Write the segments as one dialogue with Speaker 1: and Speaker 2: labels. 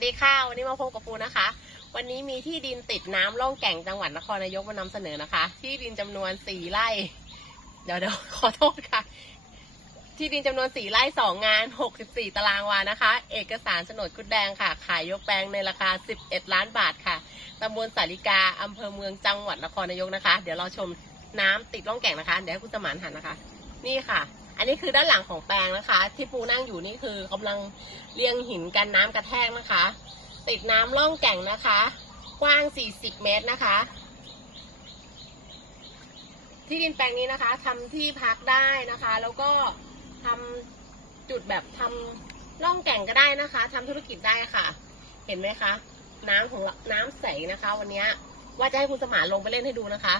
Speaker 1: สดีค่ะ วันนี้มาพบกับปูนะคะ วันนี้มีที่ดินติดน้ำล่องแก่งจังหวัดนครนายกมานำเสนอนะคะ ที่ดินจำนวนสี่ไร่ เดี๋ยวเดี๋ยวขอโทษค่ะ ที่ดินจำนวนสี่ไร่สองงานหกสิบสี่ตารางวานะคะ เอกสารโฉนดกุดแดงค่ะ ขายยกแปลงในราคาสิบเอ็ดล้านบาทค่ะตำบลสาริกาอำเภอเมืองจังหวัดนครนายกนะคะ เดี๋ยวเราชมน้ำติดล่องแก่งนะคะ เดี๋ยวให้คุณสมานหันนะคะ นี่ค่ะ อันนี้คือด้านหลังของแปลงนะคะ ที่ปูนั่งอยู่นี่คือกำลังเรียงหินกันน้ำกระแทกนะคะ ติดน้ำล่องแก่งนะคะ กว้าง 40 เมตรนะคะ ที่ดินแปลงนี้นะคะทำที่พักได้นะคะ แล้วก็ทำจุดแบบทำล่องแก่งก็ได้นะคะทำธุรกิจได้ค่ะ เห็นไหมคะ น้ำของน้ำใสนะคะ วันนี้ว่าจะให้คุณสมานลงไปเล่นให้ดูนะคะ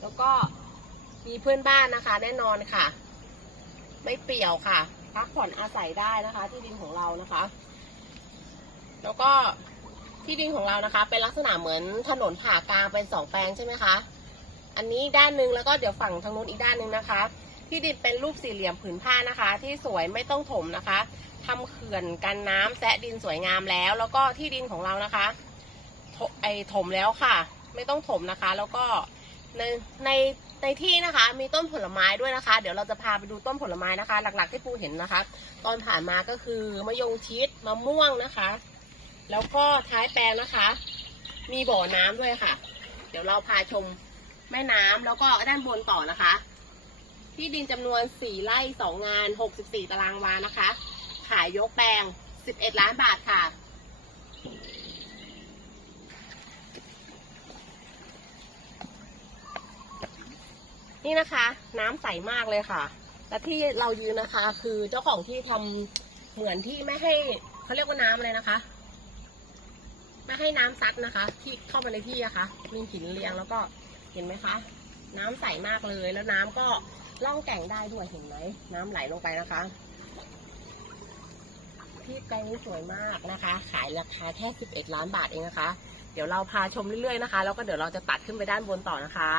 Speaker 1: แล้วก็มีเพื่อนบ้านนะคะ แน่นอนค่ะ ไม่เปี่ยวค่ะ พักผ่อนอาศัยได้นะคะ ที่ดินของเรานะคะ แล้วก็ที่ดินของเรานะคะ เป็นลักษณะเหมือนถนนผ่ากลางเป็นสองแปลงใช่ไหมคะ อันนี้ด้านหนึ่งแล้วก็เดี๋ยวฝั่งทางนู้นอีกด้านหนึ่งนะคะ ที่ดินเป็นรูปสี่เหลี่ยมผืนผ้านะคะ ที่สวยไม่ต้องถมนะคะทำเขื่อนกันน้ำแซะดินสวยงามแล้ว แล้วก็ที่ดินของเรานะคะไอถมแล้วค่ะ ไม่ต้องถมนะคะ แล้วก็ ในในในที่นะคะมีต้นผลไม้ด้วยนะคะ เดี๋ยวเราจะพาไปดูต้นผลไม้นะคะ หลักๆที่ปูเห็นนะคะ ตอนผ่านมาก็คือมะยงชิดมะม่วงนะคะ แล้วก็ท้ายแปลงนะคะ มีบ่อน้ำด้วยค่ะ เดี๋ยวเราพาชมแม่น้ำแล้วก็ด้านบนต่อนะคะ ที่ดินจำนวน 4ไร่2งาน 64 ตารางวานะคะ ขายยกแปลง 11 ล้านบาทค่ะ นี่นะคะ น้ำใสมากเลยค่ะ และที่เรายืนนะคะ คือเจ้าของที่ทำเหมือนที่ไม่ให้เขาเรียกว่าน้ำเลยนะคะ ไม่ให้น้ำซัดนะคะ ที่เข้ามาในที่อะคะ่ะ มีหินเรียงแล้วก็เห็นไหมคะ น้ำใสมากเลยแล้วน้ำก็ล่องแก่งได้ด้วยเห็นไหมน้ำไหลลงไปนะคะ ที่แปลงนี้สวยมากนะคะ ขายราคาแค่ 11 ล้านบาทเองนะคะ เดี๋ยวเราพาชมเรื่อยๆนะคะ แล้วก็เดี๋ยวเราจะตัดขึ้นไปด้านบนต่อนะคะ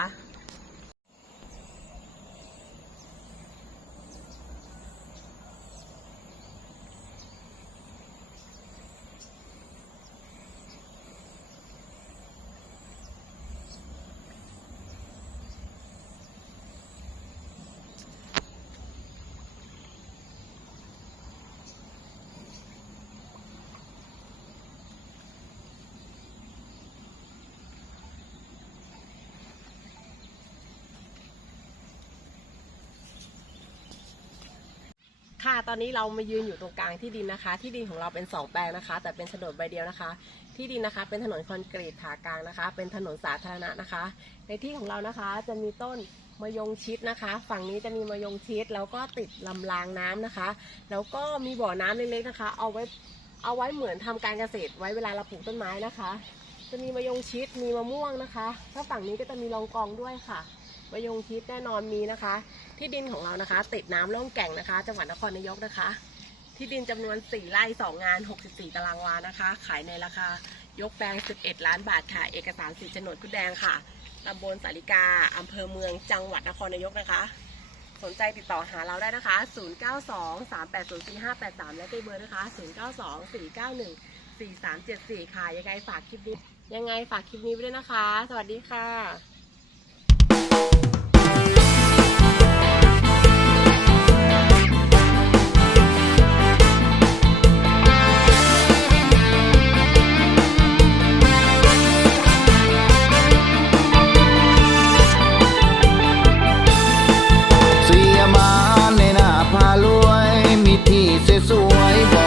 Speaker 1: ค่ะ ตอนนี้เรามายืนอยู่ตรงกลางที่ดินนะคะ ที่ดินของเราเป็น 2 แปลงนะคะ แต่เป็นโฉนดใบเดียวนะคะ ที่ดินนะคะ เป็นถนนคอนกรีตผากลางนะคะ เป็นถนนสาธารณะนะคะ ในที่ของเรานะคะจะมีต้นมะยงชิดนะคะ ฝั่งนี้จะมีมะยงชิดแล้วก็ติดลำรางน้ำนะคะ แล้วก็มีบ่อน้ำเล็กๆนะคะ เอาไว้เอาไว้เหมือนทำการเกษตรไว้เวลาเราปลูกต้นไม้นะคะ จะมีมะยงชิดมีมะม่วงนะคะถ้าฝั่งนี้ก็จะมีรองกองด้วยค่ะ มะยงชิดแน่นอนมีนะคะ ที่ดินของเรานะคะ ติดน้ำล่องแก่งนะคะ จังหวัดนครนายกนะคะ ที่ดินจำนวน 4 ไร่ 2 งาน 64 ตารางวานะคะ ขายในราคายกแปลง 11 ล้านบาทค่ะ เอกสารสิทธิ์โฉนดกุดแดงค่ะตำบลสาริกาอำเภอเมืองจังหวัดนครนายกนะคะ สนใจติดต่อหาเราได้นะคะ 0923804583 และที่เบอร์นะคะ 0924914374 ค่ะ ยังไงฝากคลิปนี้ยังไงฝากคลิปนี้ไว้ด้วยนะคะ สวัสดีค่ะ ที่สวยๆ